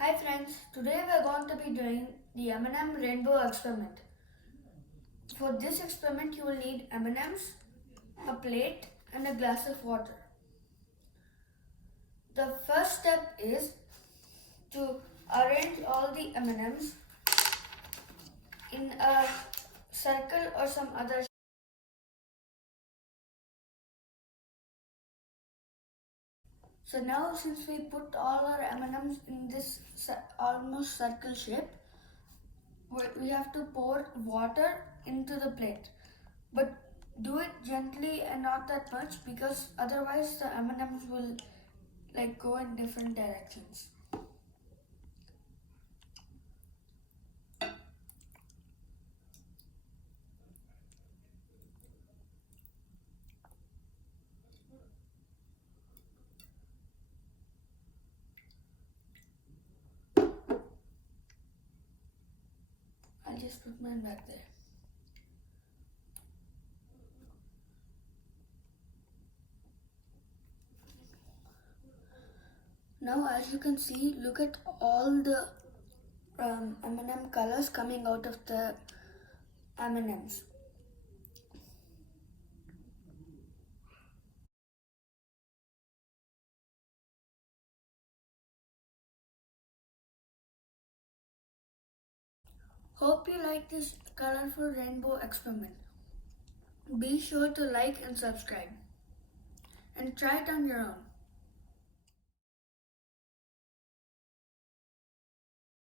Hi friends, today we are going to be doing the M&M Rainbow experiment. For this experiment you will need M&Ms, a plate and a glass of water. The first step is to arrange all the M&Ms in a circle or some other. So now since we put all our M&Ms in this almost circle shape, we have to pour water into the plate. But do it gently and not that much because otherwise the M&Ms will go in different directions. I'll just put mine back there. Now as you can see, look at all the M&M colors coming out of the M&Ms. Hope you like this colorful rainbow experiment. Be sure to like and subscribe and try it on your own.